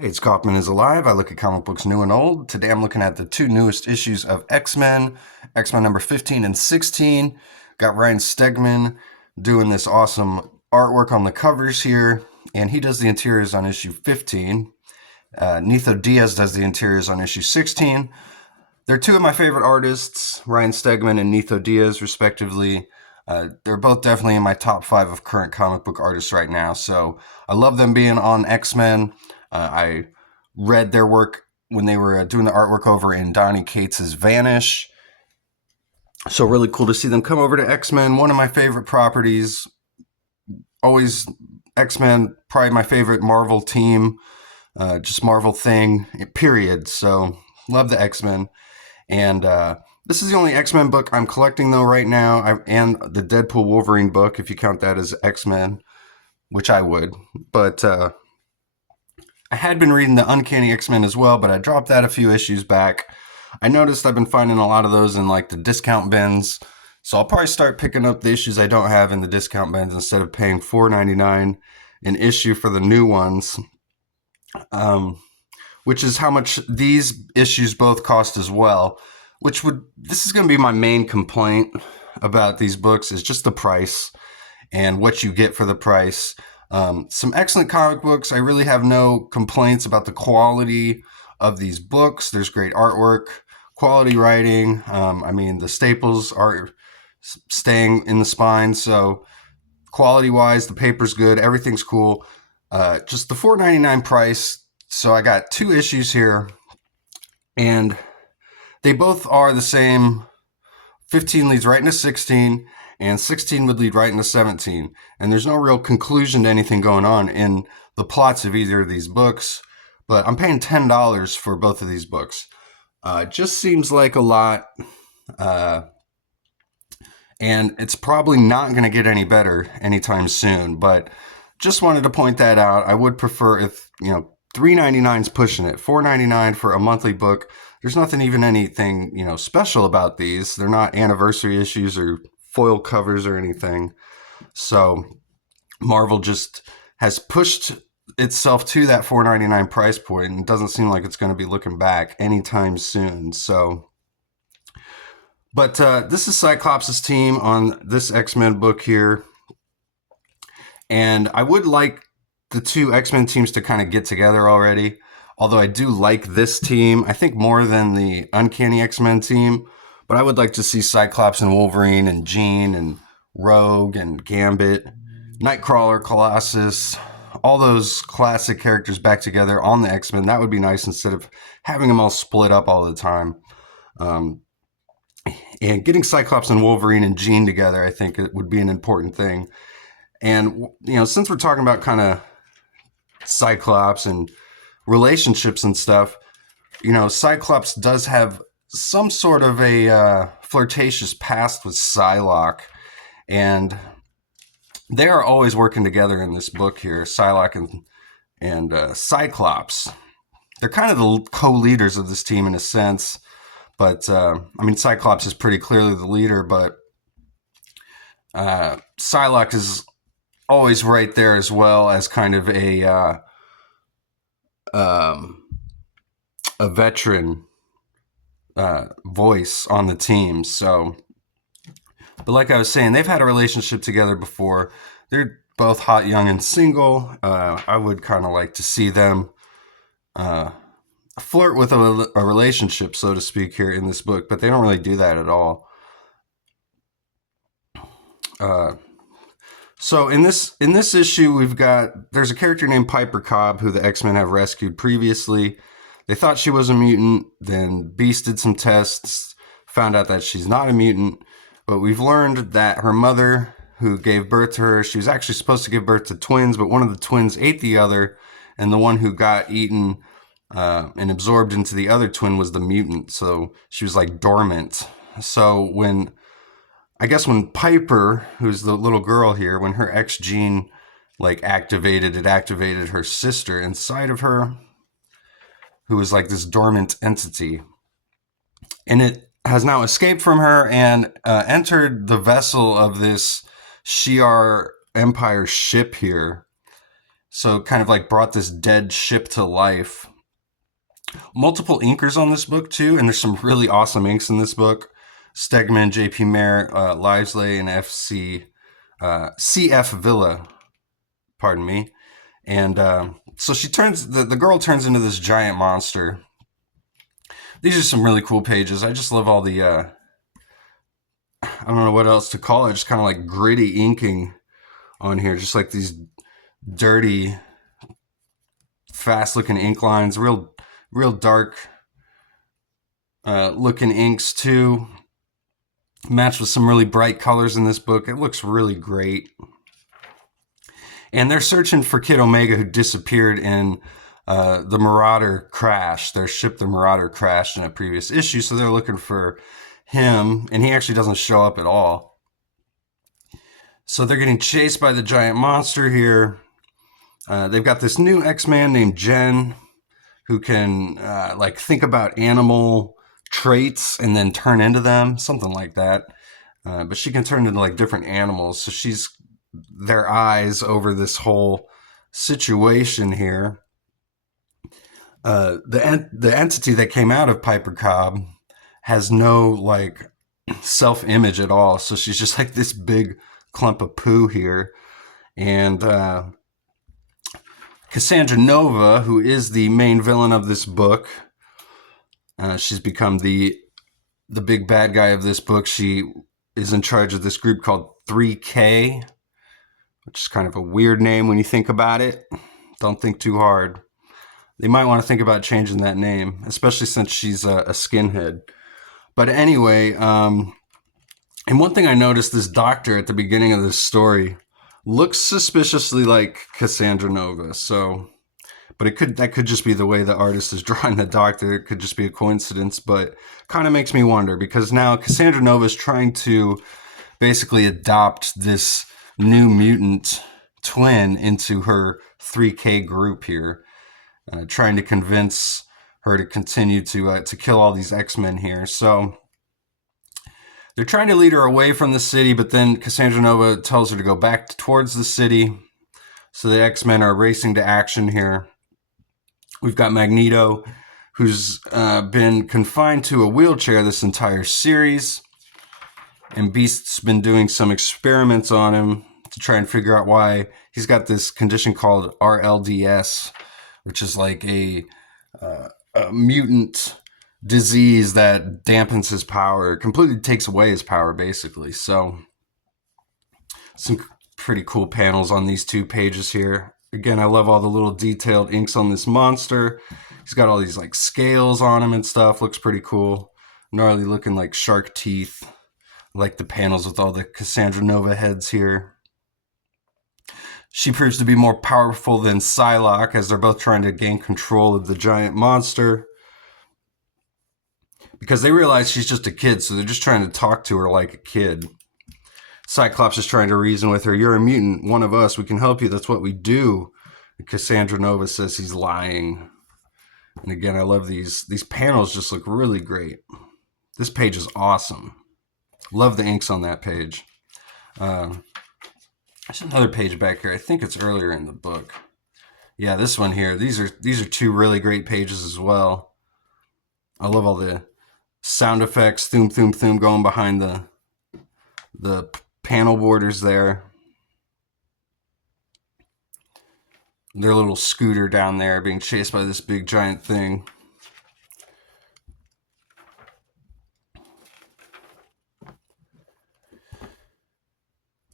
Hey, it's Kaufman is Alive. I look at comic books new and old. Today I'm looking at the two newest issues of X-Men, X-Men number 15 and 16. Got Ryan Stegman doing this awesome artwork on the covers here, and he does the interiors on issue 15. Nitho Diaz does the interiors on issue 16. They're two of my favorite artists, Ryan Stegman and Nitho Diaz, respectively. They're both definitely in my top 5 of current comic book artists right now, so I love them being on X-Men. I read their work when they were doing the artwork over in Donny Cates's Vanish. So really cool to see them come over to X-Men, one of my favorite properties. Always X-Men, probably my favorite Marvel team, just Marvel thing, period. So love the X-Men. And this is the only X-Men book I'm collecting though right now, and the Deadpool Wolverine book, if you count that as X-Men, which I would. But I had been reading the Uncanny X-Men as well, but I dropped that a few issues back. I noticed I've been finding a lot of those in like the discount bins, so I'll probably start picking up the issues I don't have in the discount bins instead of paying $4.99 an issue for the new ones, which is how much these issues both cost as well. This is going to be my main complaint about these books, is just the price and what you get for the price. Some excellent comic books. I really have no complaints about the quality of these books. There's great artwork, quality writing. The staples are staying in the spine. So quality-wise, the paper's good. Everything's cool. Just the $4.99 price. So I got two issues here, and they both are the same. 15 leads right into 16, and 16 would lead right into 17. And there's no real conclusion to anything going on in the plots of either of these books, but I'm paying $10 for both of these books. Just seems like a lot, and it's probably not going to get any better anytime soon, but just wanted to point that out. I would prefer if, $3.99 is pushing it. $4.99 for a monthly book. There's nothing even anything, special about these. They're not anniversary issues or foil covers or anything. So Marvel just has pushed itself to that $4.99 price point, and it doesn't seem like it's going to be looking back anytime soon. But this is Cyclops' team on this X-Men book here. And I would like the two X-Men teams to kind of get together already. Although I do like this team, I think more than the Uncanny X-Men team. But I would like to see Cyclops and Wolverine and Jean and Rogue and Gambit, Nightcrawler, Colossus, all those classic characters back together on the X-Men. That would be nice instead of having them all split up all the time. And getting Cyclops and Wolverine and Jean together, I think it would be an important thing. And, since we're talking about kind of Cyclops and relationships and stuff, Cyclops does have some sort of a flirtatious past with Psylocke, and they are always working together in this book here, Psylocke and Cyclops. They're kind of the co-leaders of this team in a sense, but Cyclops is pretty clearly the leader, but Psylocke is always right there as well as kind of a veteran voice on the team. So, but like I was saying, they've had a relationship together before. They're both hot, young, and single. I would kind of like to see them flirt with a relationship, so to speak, here in this book, but they don't really do that at all. So in this issue, there's a character named Piper Cobb who the X-Men have rescued previously. They thought she was a mutant, then Beast did some tests, found out that she's not a mutant, but we've learned that her mother, who gave birth to her, she was actually supposed to give birth to twins, but one of the twins ate the other, and the one who got eaten and absorbed into the other twin was the mutant, so she was like dormant. So when Piper, who's the little girl here, when her X gene activated her sister inside of her, who was like this dormant entity. And it has now escaped from her and entered the vessel of this Shi'ar Empire ship here. So kind of like brought this dead ship to life. Multiple inkers on this book too, and there's some really awesome inks in this book. Stegman, J.P. Mayer, Livesley, and C.F. Villa. Pardon me. And so she turns the girl turns into this giant monster. These are some really cool pages. I just love all the I don't know what else to call it. Just kind of like gritty inking on here, just like these dirty, fast-looking ink lines. Real dark looking inks too. Matched with some really bright colors in this book. It looks really great. And they're searching for Kid Omega, who disappeared in the Marauder crash. Their ship, the Marauder, crashed in a previous issue, so they're looking for him, and he actually doesn't show up at all. So they're getting chased by the giant monster here. They've got this new X-Man named Jen, who can like think about animal traits and then turn into them, something like that. But she can turn into like different animals, so she's their eyes over this whole situation here. The entity that came out of Piper Cobb has no like self-image at all, so she's just like this big clump of poo here. And Cassandra Nova, who is the main villain of this book, she's become the big bad guy of this book. She is in charge of this group called 3K, which is kind of a weird name when you think about it. Don't think too hard. They might want to think about changing that name, especially since she's a skinhead. But anyway, and one thing I noticed, this doctor at the beginning of this story looks suspiciously like Cassandra Nova. So, but that could just be the way the artist is drawing the doctor. It could just be a coincidence, but kind of makes me wonder, because now Cassandra Nova is trying to basically adopt this new mutant twin into her 3K group here, trying to convince her to continue to kill all these X-Men here. So they're trying to lead her away from the city, but then Cassandra Nova tells her to go back towards the city. So the X-Men are racing to action here. We've got Magneto, who's been confined to a wheelchair this entire series. And Beast's been doing some experiments on him to try and figure out why he's got this condition called RLDS, which is like a mutant disease that dampens his power, completely takes away his power, basically. So some pretty cool panels on these two pages here. Again, I love all the little detailed inks on this monster. He's got all these like scales on him and stuff. Looks pretty cool. Gnarly looking like shark teeth. I like the panels with all the Cassandra Nova heads here. She proves to be more powerful than Psylocke, as they're both trying to gain control of the giant monster. Because they realize she's just a kid, so they're just trying to talk to her like a kid. Cyclops is trying to reason with her. You're a mutant, one of us. We can help you. That's what we do. And Cassandra Nova says he's lying. And again, I love these. These panels just look really great. This page is awesome. Love the inks on that page. There's another page back here. I think it's earlier in the book. Yeah, this one here. These are two really great pages as well. I love all the sound effects, thoom, thoom, thoom, going behind the panel borders there. Their little scooter down there being chased by this big giant thing.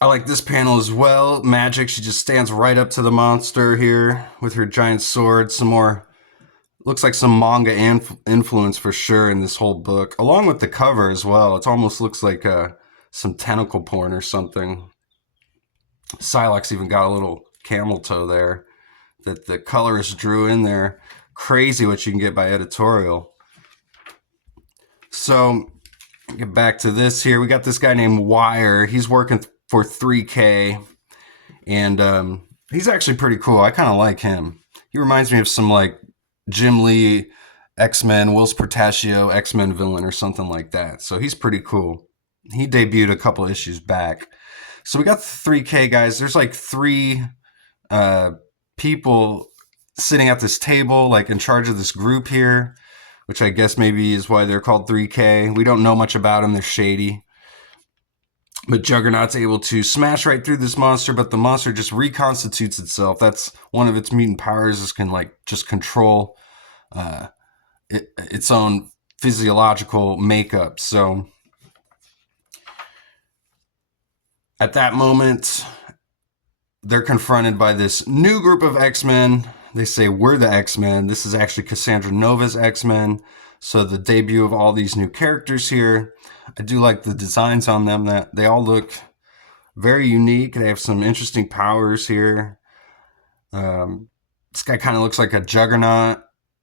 I like this panel as well. Magic, she just stands right up to the monster here with her giant sword. Some more, looks like some manga influence for sure in this whole book, along with the cover as well. It almost looks like some tentacle porn or something. Psylocke's even got a little camel toe there that the colorist drew in there. Crazy what you can get by editorial. So, get back to this here. We got this guy named Wire. He's working for 3K, and he's actually pretty cool. I kind of like him. He reminds me of some like Jim Lee X-Men, Whilce Portacio X-Men villain or something like that. So he's pretty cool. He debuted a couple issues back. So we got the 3K guys. There's like three people sitting at this table, like in charge of this group here, which I guess maybe is why they're called 3K. We don't know much about them. They're shady. But Juggernaut's able to smash right through this monster, but the monster just reconstitutes itself. That's one of its mutant powers, is can like just control its own physiological makeup. So at that moment, they're confronted by this new group of X-Men. They say, we're the X-Men. This is actually Cassandra Nova's X-Men. So the debut of all these new characters here. I do like the designs on them. That they all look very unique. They have some interesting powers here. This guy kind of looks like a Juggernaut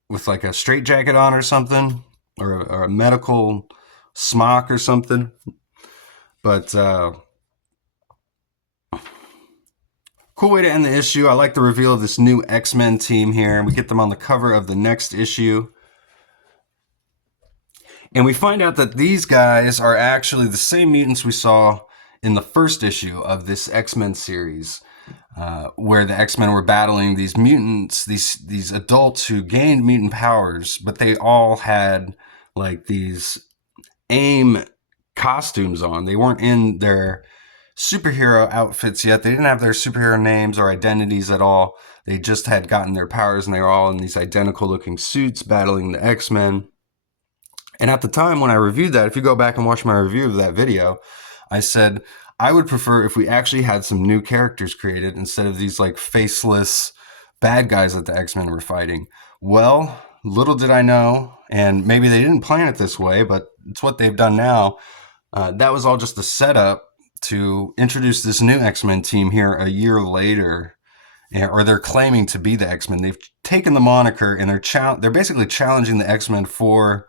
with like a straitjacket on or something, or a medical smock or something. But cool way to end the issue. I like the reveal of this new X-Men team here. We get them on the cover of the next issue. And we find out that these guys are actually the same mutants we saw in the first issue of this X-Men series, where the X-Men were battling these mutants, these adults who gained mutant powers, but they all had like these AIM costumes on. They weren't in their superhero outfits yet. They didn't have their superhero names or identities at all. They just had gotten their powers, and they were all in these identical looking suits battling the X-Men. And at the time when I reviewed that, if you go back and watch my review of that video, I said I would prefer if we actually had some new characters created instead of these like faceless bad guys that the X-Men were fighting. Well, little did I know, and maybe they didn't plan it this way, but it's what they've done now. That was all just a setup to introduce this new X-Men team here a year later, or they're claiming to be the X-Men. They've taken the moniker and they're basically challenging the X-Men for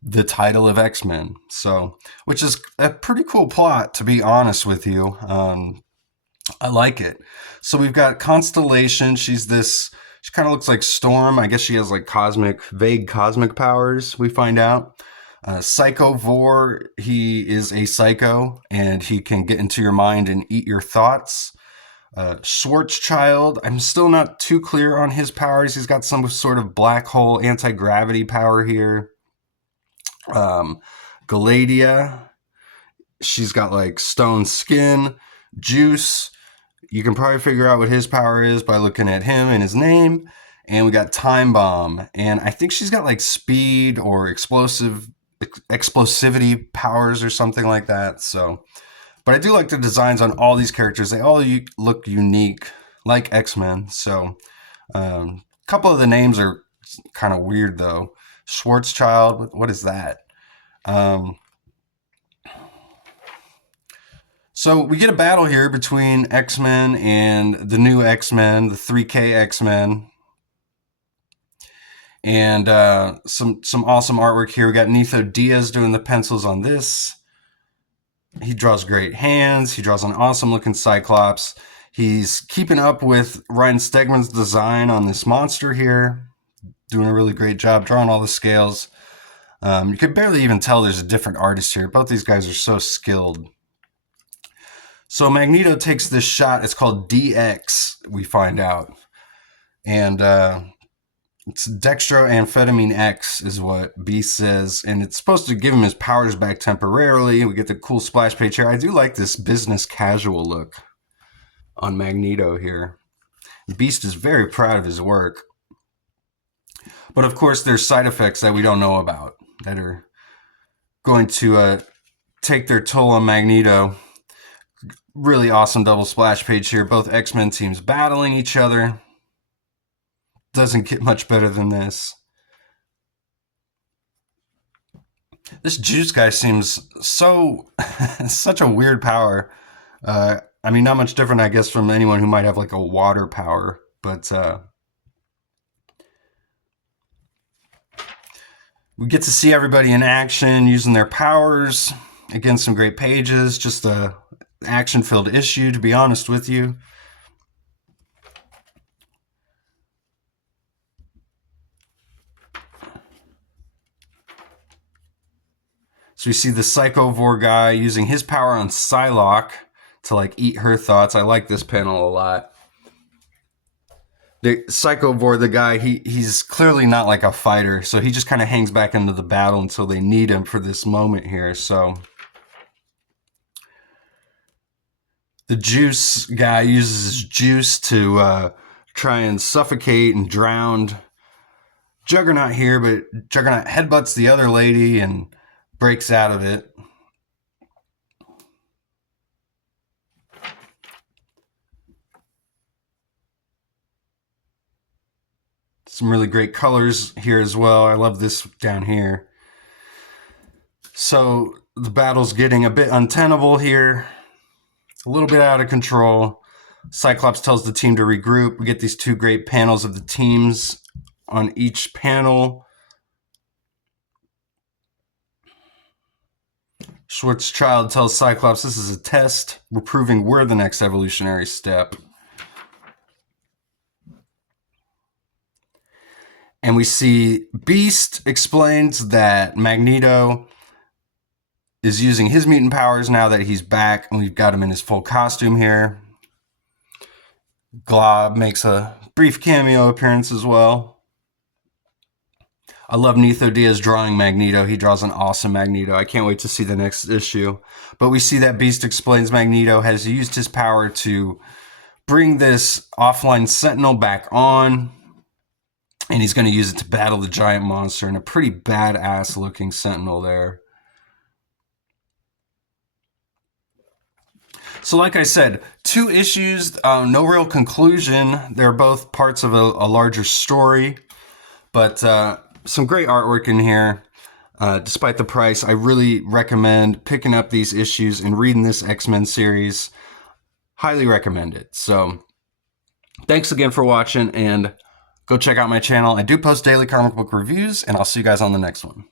the title of X-Men. So, which is a pretty cool plot, to be honest with you. I like it. So we've got Constellation. She kind of looks like Storm. I guess she has like vague cosmic powers, we find out. Psycho Vor, he is a psycho, and he can get into your mind and eat your thoughts. Schwarzschild, I'm still not too clear on his powers. He's got some sort of black hole anti-gravity power here. Galadia, she's got like stone skin. Juice, you can probably figure out what his power is by looking at him and his name. And we got Time Bomb, and I think she's got like speed or explosivity powers or something like that. So, but I do like the designs on all these characters. They all look unique, like X-Men. So, a couple of the names are kind of weird though. Schwarzschild, what is that? So we get a battle here between X-Men and the new X-Men, the 3K X-Men. And some awesome artwork here. We got Nitho Diaz doing the pencils on this. He draws great hands. He draws an awesome looking Cyclops. He's keeping up with Ryan Stegman's design on this monster here. Doing a really great job drawing all the scales. You could barely even tell there's a different artist here. Both these guys are so skilled. So Magneto takes this shot. It's called DX, we find out. And it's dextroamphetamine X is what Beast says. And it's supposed to give him his powers back temporarily. We get the cool splash page here. I do like this business casual look on Magneto here. Beast is very proud of his work. But of course, there's side effects that we don't know about that are going to take their toll on Magneto. Really awesome double splash page here. Both X-Men teams battling each other. Doesn't get much better than this. This Juice guy seems such a weird power. I mean, not much different, I guess, from anyone who might have like a water power. But we get to see everybody in action using their powers. Again, some great pages. Just a action-filled issue, to be honest with you. So we see the Psycho Vor guy using his power on Psylocke to like eat her thoughts. I like this panel a lot. The Psycho Vor, the guy, he's clearly not like a fighter, so he just kind of hangs back into the battle until they need him for this moment here. So the Juice guy uses his juice to try and suffocate and drown Juggernaut here, but Juggernaut headbutts the other lady and breaks out of it. Some really great colors here as well. I love this down here. So the battle's getting a bit untenable here, a little bit out of control. Cyclops tells the team to regroup. We get these two great panels of the teams on each panel. Schwarzschild tells Cyclops this is a test. We're proving we're the next evolutionary step. And we see Beast explains that Magneto is using his mutant powers now that he's back, and we've got him in his full costume here. Glob makes a brief cameo appearance as well. I love Netho Diaz drawing Magneto. He draws an awesome Magneto. I can't wait to see the next issue. But we see that Beast explains Magneto has used his power to bring this offline Sentinel back on, and he's going to use it to battle the giant monster, and a pretty badass looking Sentinel there. So like I said, 2 issues, no real conclusion. They're both parts of a larger story, but some great artwork in here. Despite the price, I really recommend picking up these issues and reading this X-Men series. Highly recommend it. So thanks again for watching, and go check out my channel. I do post daily comic book reviews, and I'll see you guys on the next one.